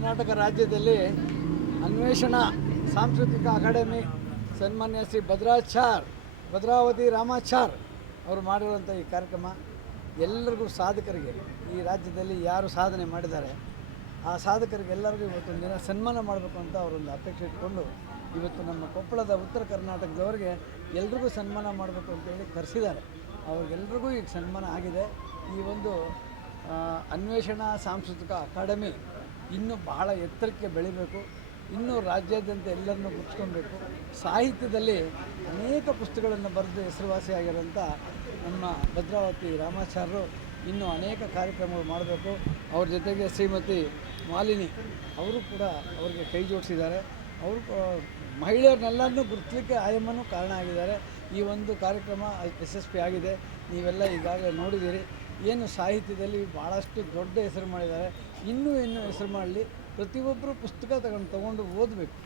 ಕರ್ನಾಟಕ ರಾಜ್ಯದಲ್ಲಿ ಅನ್ವೇಷಣಾ ಸಾಂಸ್ಕೃತಿಕ ಅಕಾಡೆಮಿ ಸನ್ಮಾನ್ಯ ಶ್ರೀ ಭದ್ರಾವತಿ ರಾಮಾಚಾರ್ ಅವರು ಮಾಡಿರುವಂಥ ಈ ಕಾರ್ಯಕ್ರಮ ಎಲ್ಲರಿಗೂ ಸಾಧಕರಿಗೆ ಈ ರಾಜ್ಯದಲ್ಲಿ ಯಾರು ಸಾಧನೆ ಮಾಡಿದ್ದಾರೆ ಆ ಸಾಧಕರಿಗೆಲ್ಲರಿಗೂ ಇವತ್ತೊಂದು ದಿನ ಸನ್ಮಾನ ಮಾಡಬೇಕು ಅಂತ ಅವರೊಂದು ಅಪೇಕ್ಷೆ ಇಟ್ಕೊಂಡು ಇವತ್ತು ನಮ್ಮ ಕೊಪ್ಪಳದ ಉತ್ತರ ಕರ್ನಾಟಕದವರಿಗೆ ಎಲ್ರಿಗೂ ಸನ್ಮಾನ ಮಾಡಬೇಕು ಅಂತೇಳಿ ಕರೆಸಿದ್ದಾರೆ. ಅವ್ರಿಗೆಲ್ರಿಗೂ ಈಗ ಸನ್ಮಾನ ಆಗಿದೆ. ಈ ಒಂದು ಅನ್ವೇಷಣಾ ಸಾಂಸ್ಕೃತಿಕ ಅಕಾಡೆಮಿ ಇನ್ನೂ ಬಹಳ ಎತ್ತರಕ್ಕೆ ಬೆಳಿಬೇಕು, ಇನ್ನೂ ರಾಜ್ಯಾದ್ಯಂತ ಎಲ್ಲರನ್ನೂ ಗುರುತಿಸ್ಕೊಬೇಕು. ಸಾಹಿತ್ಯದಲ್ಲಿ ಅನೇಕ ಪುಸ್ತಕಗಳನ್ನು ಬರೆದು ಹೆಸರುವಾಸಿಯಾಗಿರೋಂಥ ನಮ್ಮ ಭದ್ರಾವತಿ ರಾಮಾಚಾರ್ಯರು ಇನ್ನೂ ಅನೇಕ ಕಾರ್ಯಕ್ರಮಗಳು ಮಾಡಬೇಕು. ಅವ್ರ ಜೊತೆಗೆ ಶ್ರೀಮತಿ ಮಾಲಿನಿ ಅವರು ಕೂಡ ಅವರಿಗೆ ಕೈ ಜೋಡಿಸಿದ್ದಾರೆ. ಅವರು ಮಹಿಳೆಯರನ್ನೆಲ್ಲರನ್ನೂ ಗುರುತಿಸಲಿಕ್ಕೆ ಆಯಮ್ಮನೂ ಕಾರಣ ಆಗಿದ್ದಾರೆ. ಈ ಒಂದು ಕಾರ್ಯಕ್ರಮ ಯಶಸ್ವಿ ಆಗಿದೆ. ನೀವೆಲ್ಲ ಈಗಾಗಲೇ ನೋಡಿದ್ದೀರಿ. ಏನು ಸಾಹಿತ್ಯದಲ್ಲಿ ಭಾಳಷ್ಟು ದೊಡ್ಡ ಹೆಸರು ಮಾಡಿದ್ದಾರೆ. ಇನ್ನೂ ಹೆಸರು ಮಾಡಲಿ. ಪ್ರತಿಯೊಬ್ಬರು ಪುಸ್ತಕ ತಗೊಂಡು ಓದಬೇಕು.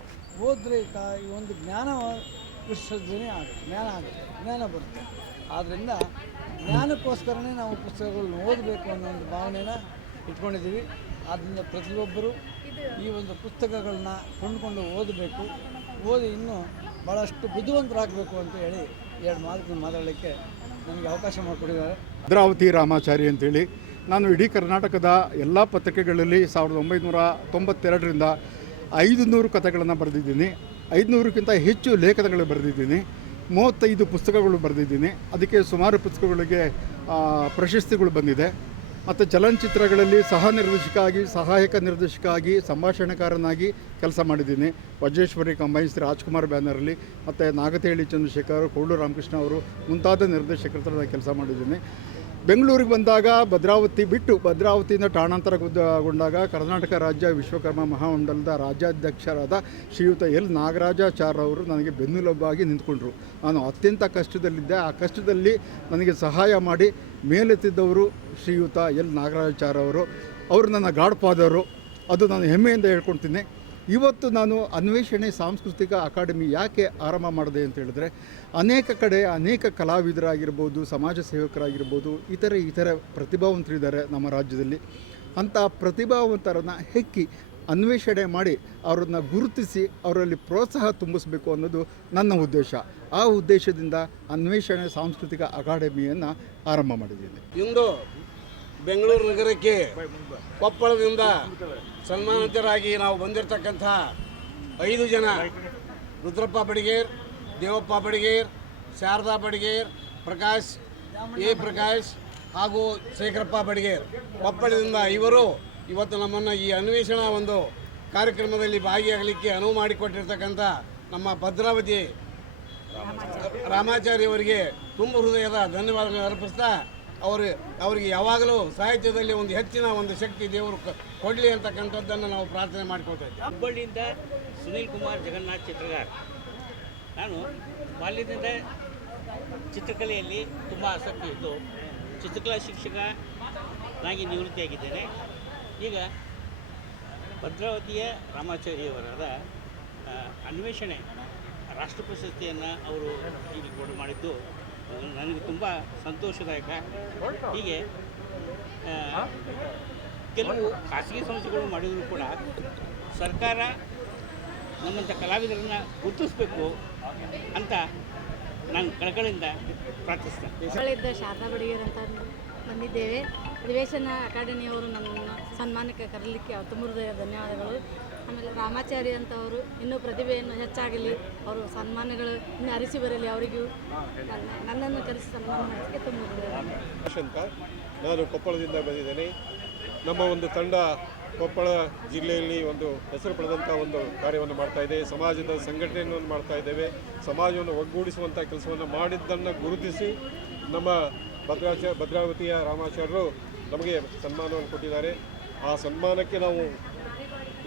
ಓದಿದ್ರೆ ಈ ಒಂದು ಜ್ಞಾನ ವಿಸರ್ಜನೆ ಆಗುತ್ತೆ, ಜ್ಞಾನ ಬರುತ್ತೆ. ಆದ್ದರಿಂದ ಜ್ಞಾನಕ್ಕೋಸ್ಕರನೇ ನಾವು ಪುಸ್ತಕಗಳನ್ನ ಓದಬೇಕು ಅನ್ನೋ ಒಂದು ಭಾವನೆನ ಇಟ್ಕೊಂಡಿದ್ದೀವಿ. ಆದ್ದರಿಂದ ಪ್ರತಿಯೊಬ್ಬರು ಈ ಒಂದು ಪುಸ್ತಕಗಳನ್ನ ಕೊಂಡುಕೊಂಡು ಓದಬೇಕು. ಓದಿ ಇನ್ನೂ ಭಾಳಷ್ಟು ಬುದ್ಧಿವಂತರಾಗಬೇಕು ಅಂತ ಹೇಳಿ ಎರಡು ಮಾತುಗಳನ್ನು ಮಾತಾಡಲಿಕ್ಕೆ ನನಗೆ ಅವಕಾಶ ಮಾಡಿಕೊಟ್ಟಿದ್ದಾರೆ. ಭದ್ರಾವತಿ ರಾಮಾಚಾರಿ ಅಂತೇಳಿ ನಾನು ಇಡೀ ಕರ್ನಾಟಕದ ಎಲ್ಲ ಪತ್ರಿಕೆಗಳಲ್ಲಿ 1992ರಿಂದ 500 ಕಥೆಗಳನ್ನು ಬರೆದಿದ್ದೀನಿ. 500ಕ್ಕಿಂತ ಹೆಚ್ಚು ಲೇಖನಗಳು ಬರೆದಿದ್ದೀನಿ. 35 ಪುಸ್ತಕಗಳು ಬರೆದಿದ್ದೀನಿ. ಅದಕ್ಕೆ ಸುಮಾರು ಪುಸ್ತಕಗಳಿಗೆ ಪ್ರಶಸ್ತಿಗಳು ಬಂದಿದೆ. ಮತ್ತು ಚಲನಚಿತ್ರಗಳಲ್ಲಿ ಸಹಾಯಕ ನಿರ್ದೇಶಕ ಆಗಿ ಸಂಭಾಷಣೆಕಾರನಾಗಿ ಕೆಲಸ ಮಾಡಿದ್ದೀನಿ. ವಜ್ರೇಶ್ವರಿ ಕಂಬೈನ್ಸ್ ರಾಜ್ಕುಮಾರ್ ಬ್ಯಾನರಲ್ಲಿ ಮತ್ತು ನಾಗತಿಹಳ್ಳಿ ಚಂದ್ರಶೇಖರ್, ಕೋಳು ರಾಮಕೃಷ್ಣ ಅವರು ಮುಂತಾದ ನಿರ್ದೇಶಕರ ಹತ್ರ ನಾನು ಕೆಲಸ ಮಾಡಿದ್ದೀನಿ. ಬೆಂಗಳೂರಿಗೆ ಬಂದಾಗ ಭದ್ರಾವತಿಯಿಂದ ಠಾಣಾಂತರಗೊಂಡಾಗ ಕರ್ನಾಟಕ ರಾಜ್ಯ ವಿಶ್ವಕರ್ಮ ಮಹಾಮಂಡಲದ ರಾಜ್ಯಾಧ್ಯಕ್ಷರಾದ ಶ್ರೀಯುತ ಎಲ್ ನಾಗರಾಜಾಚಾರ್ ಅವರು ನನಗೆ ಬೆನ್ನೆಲುಬಾಗಿ ನಿಂತ್ಕೊಂಡ್ರು. ನಾನು ಅತ್ಯಂತ ಕಷ್ಟದಲ್ಲಿದ್ದೆ. ಆ ಕಷ್ಟದಲ್ಲಿ ನನಗೆ ಸಹಾಯ ಮಾಡಿ ಮೇಲೆತ್ತಿದ್ದವರು ಶ್ರೀಯುತ ಎಲ್ ನಾಗರಾಜಾಚಾರ್ ಅವರು ನನ್ನ ಗಾಡ್ ಫಾದರು. ಅದು ನಾನು ಹೆಮ್ಮೆಯಿಂದ ಹೇಳ್ಕೊಳ್ತೀನಿ. ಇವತ್ತು ನಾನು ಅನ್ವೇಷಣೆ ಸಾಂಸ್ಕೃತಿಕ ಅಕಾಡೆಮಿ ಯಾಕೆ ಆರಂಭ ಮಾಡಿದೆ ಅಂತ ಹೇಳಿದ್ರೆ, ಅನೇಕ ಕಡೆ ಅನೇಕ ಕಲಾವಿದರಾಗಿರ್ಬೋದು, ಸಮಾಜ ಸೇವಕರಾಗಿರ್ಬೋದು, ಇತರ ಪ್ರತಿಭಾವಂತರಿದ್ದಾರೆ ನಮ್ಮ ರಾಜ್ಯದಲ್ಲಿ. ಅಂಥ ಪ್ರತಿಭಾವಂತರನ್ನು ಹೆಕ್ಕಿ ಅನ್ವೇಷಣೆ ಮಾಡಿ ಅವರನ್ನು ಗುರುತಿಸಿ ಅವರಲ್ಲಿ ಪ್ರೋತ್ಸಾಹ ತುಂಬಿಸಬೇಕು ಅನ್ನೋದು ನನ್ನ ಉದ್ದೇಶ. ಆ ಉದ್ದೇಶದಿಂದ ಅನ್ವೇಷಣೆ ಸಾಂಸ್ಕೃತಿಕ ಅಕಾಡೆಮಿಯನ್ನು ಆರಂಭ ಮಾಡಿದ್ದೀನಿ. ಇಂದು ಬೆಂಗಳೂರು ನಗರಕ್ಕೆ ಕೊಪ್ಪಳದಿಂದ ಸನ್ಮಾನಿತರಾಗಿ ನಾವು ಬಂದಿರತಕ್ಕಂಥ 5 ಜನ, ರುದ್ರಪ್ಪ ಬಡಿಗೇರ್, ದೇವಪ್ಪ ಬಡಿಗೇರ್, ಶಾರದಾ ಬಡಿಗೇರ್, ಪ್ರಕಾಶ್ ಹಾಗೂ ಶೇಖರಪ್ಪ ಬಡಿಗೇರ್, ಕೊಪ್ಪಳದಿಂದ ಇವರು ಇವತ್ತು ನಮ್ಮನ್ನು ಈ ಅನ್ವೇಷಣಾ ಒಂದು ಕಾರ್ಯಕ್ರಮದಲ್ಲಿ ಭಾಗಿಯಾಗಲಿಕ್ಕೆ ಅನುವು ಮಾಡಿಕೊಟ್ಟಿರ್ತಕ್ಕಂಥ ನಮ್ಮ ಭದ್ರಾವತಿ ರಾಮಾಚಾರಿ ಅವರಿಗೆ ತುಂಬ ಹೃದಯದ ಧನ್ಯವಾದಗಳನ್ನು ಅರ್ಪಿಸ್ತಾ ಅವರಿಗೆ ಯಾವಾಗಲೂ ಸಾಹಿತ್ಯದಲ್ಲಿ ಒಂದು ಹೆಚ್ಚಿನ ಒಂದು ಶಕ್ತಿ ದೇವರು ಕೊಡಲಿ ಅಂತಕ್ಕಂಥದ್ದನ್ನು ನಾವು ಪ್ರಾರ್ಥನೆ ಮಾಡಿಕೊಳ್ತಾ ಇದ್ದೀವಿ. ಹುಬ್ಬಳ್ಳಿಯಿಂದ ಸುನೀಲ್ ಕುಮಾರ್ ಜಗನ್ನಾಥ್ ಚಿತ್ರಗಾರ್. ನಾನು ಬಾಲ್ಯದಿಂದ ಚಿತ್ರಕಲೆಯಲ್ಲಿ ತುಂಬ ಆಸಕ್ತಿ ಇತ್ತು. ಚಿತ್ರಕಲಾ ಶಿಕ್ಷಕನಾಗಿ ನಿವೃತ್ತಿಯಾಗಿದ್ದೇನೆ. ಈಗ ಭದ್ರಾವತಿಯ ರಾಮಾಚಾರ್ಯವರಾದ ಅನ್ವೇಷಣೆ ರಾಷ್ಟ್ರ ಪ್ರಶಸ್ತಿಯನ್ನು ಅವರು ಈಗ ಕೊಡು ಮಾಡಿದ್ದು ನನಗೆ ತುಂಬ ಸಂತೋಷದಾಯಕ. ಹೀಗೆ ಕೆಲವು ಖಾಸಗಿ ಸಂಸ್ಥೆಗಳು ಮಾಡಿದರೂ ಕೂಡ ಸರ್ಕಾರ ನಮ್ಮಂಥ ಕಲಾವಿದರನ್ನು ಗುರುತಿಸಬೇಕು ಅಂತ ನಾನು ಕಳಕಳಿಯಿಂದ ಪ್ರಾರ್ಥಿಸ್ತೇನೆ. ಶಾರದಾ ಬಡಿಗೇರ್ ಅಂತ ಬಂದಿದ್ದೇವೆ. ಅನ್ವೇಷಣಾ ಅಕಾಡೆಮಿಯವರು ನಮ್ಮನ್ನು ಸನ್ಮಾನಕ್ಕೆ ಕರೀಲಿಕ್ಕೆ ತುಂಬ ಹೃದಯ ಧನ್ಯವಾದಗಳು. ಆಮೇಲೆ ರಾಮಾಚಾರಿ ಅಂತವರು ಇನ್ನೂ ಪ್ರತಿಭೆಯನ್ನು ಹೆಚ್ಚಾಗಲಿ, ಅವರು ಸನ್ಮಾನಗಳು ಇನ್ನೂ ಅರಿಸಿ ಬರಲಿ. ಅವರಿಗೂ ನನ್ನನ್ನು ಕರೆಸಿ ಸನ್ಮಾನ ಮಾಡೋದಕ್ಕೆ ತುಂಬ ಅಂತ ನಾನು ಕೊಪ್ಪಳದಿಂದ ಬಂದಿದ್ದೇನೆ. ನಮ್ಮ ಒಂದು ತಂಡ ಕೊಪ್ಪಳ ಜಿಲ್ಲೆಯಲ್ಲಿ ಒಂದು ಹೆಸರು ಪಡೆದಂಥ ಒಂದು ಕಾರ್ಯವನ್ನು ಮಾಡ್ತಾಯಿದೆ. ಸಮಾಜದ ಸಂಘಟನೆಯನ್ನು ಮಾಡ್ತಾ ಇದ್ದೇವೆ. ಸಮಾಜವನ್ನು ಒಗ್ಗೂಡಿಸುವಂಥ ಕೆಲಸವನ್ನು ಮಾಡಿದ್ದನ್ನು ಗುರುತಿಸಿ ನಮ್ಮ ಭದ್ರಾವತಿಯ ರಾಮಾಚಾರ್ಯರು ನಮಗೆ ಸನ್ಮಾನವನ್ನು ಕೊಟ್ಟಿದ್ದಾರೆ. ಆ ಸನ್ಮಾನಕ್ಕೆ ನಾವು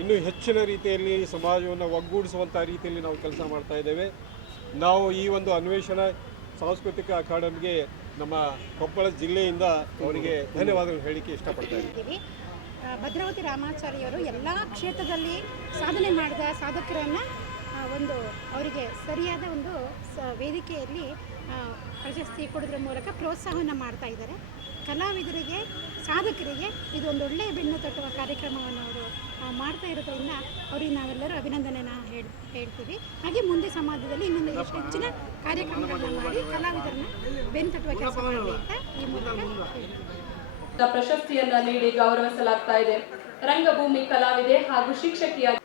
ಇನ್ನೂ ಹೆಚ್ಚಿನ ರೀತಿಯಲ್ಲಿ ಸಮಾಜವನ್ನು ಒಗ್ಗೂಡಿಸುವಂಥ ರೀತಿಯಲ್ಲಿ ನಾವು ಕೆಲಸ ಮಾಡ್ತಾ ಇದ್ದೇವೆ. ನಾವು ಈ ಒಂದು ಅನ್ವೇಷಣಾ ಸಾಂಸ್ಕೃತಿಕ ಅಕಾಡೆಮಿಗೆ ನಮ್ಮ ಕೊಪ್ಪಳ ಜಿಲ್ಲೆಯಿಂದ ಅವರಿಗೆ ಧನ್ಯವಾದಗಳು ಹೇಳಲಿಕ್ಕೆ ಇಷ್ಟಪಡ್ತಾ ಇದ್ದೀವಿ. ಭದ್ರಾವತಿ ರಾಮಾಚಾರ್ಯರು ಎಲ್ಲ ಕ್ಷೇತ್ರದಲ್ಲಿ ಸಾಧನೆ ಮಾಡಿದ ಸಾಧಕರನ್ನು ಅವರಿಗೆ ಸರಿಯಾದ ಒಂದು ವೇದಿಕೆಯಲ್ಲಿ ಪ್ರಶಸ್ತಿ ಕೊಡೋದ್ರ ಮೂಲಕ ಪ್ರೋತ್ಸಾಹವನ್ನು ಮಾಡ್ತಾ ಇದ್ದಾರೆ. ಕಲಾವಿದರಿಗೆ ಸಾಧಕರಿಗೆ ಇದೊಂದು ಒಳ್ಳೆಯ ಬೆನ್ನು ತಟ್ಟುವ ಕಾರ್ಯಕ್ರಮವನ್ನು ಅವರು ಮಾಡ್ತಾ ಇರೋದ್ರಿಂದ ಅವರಿಗೆ ನಾವೆಲ್ಲರೂ ಅಭಿನಂದನೆನ ಹೇಳ್ತೀವಿ. ಹಾಗೆ ಮುಂದೆ ಸಮಾಜದಲ್ಲಿ ಇನ್ನೊಂದು ಹೆಚ್ಚಿನ ಕಾರ್ಯಕ್ರಮಗಳನ್ನ ಮಾಡಿ ಕಲಾವಿದರನ್ನ ಬೆನ್ನು ತಟ್ಟುವ ಕೆಲಸ ಮಾಡಲಿ ಅಂತ ಈ ಮೂಲಕ ಹೇಳ್ತೀವಿ. ಪ್ರಶಸ್ತಿಯನ್ನ ನೀಡಿ ಗೌರವಿಸಲಾಗ್ತಾ ಇದೆ. ರಂಗಭೂಮಿ ಕಲಾವಿದೆ ಹಾಗೂ ಶಿಕ್ಷಕಿಯಾಗಿ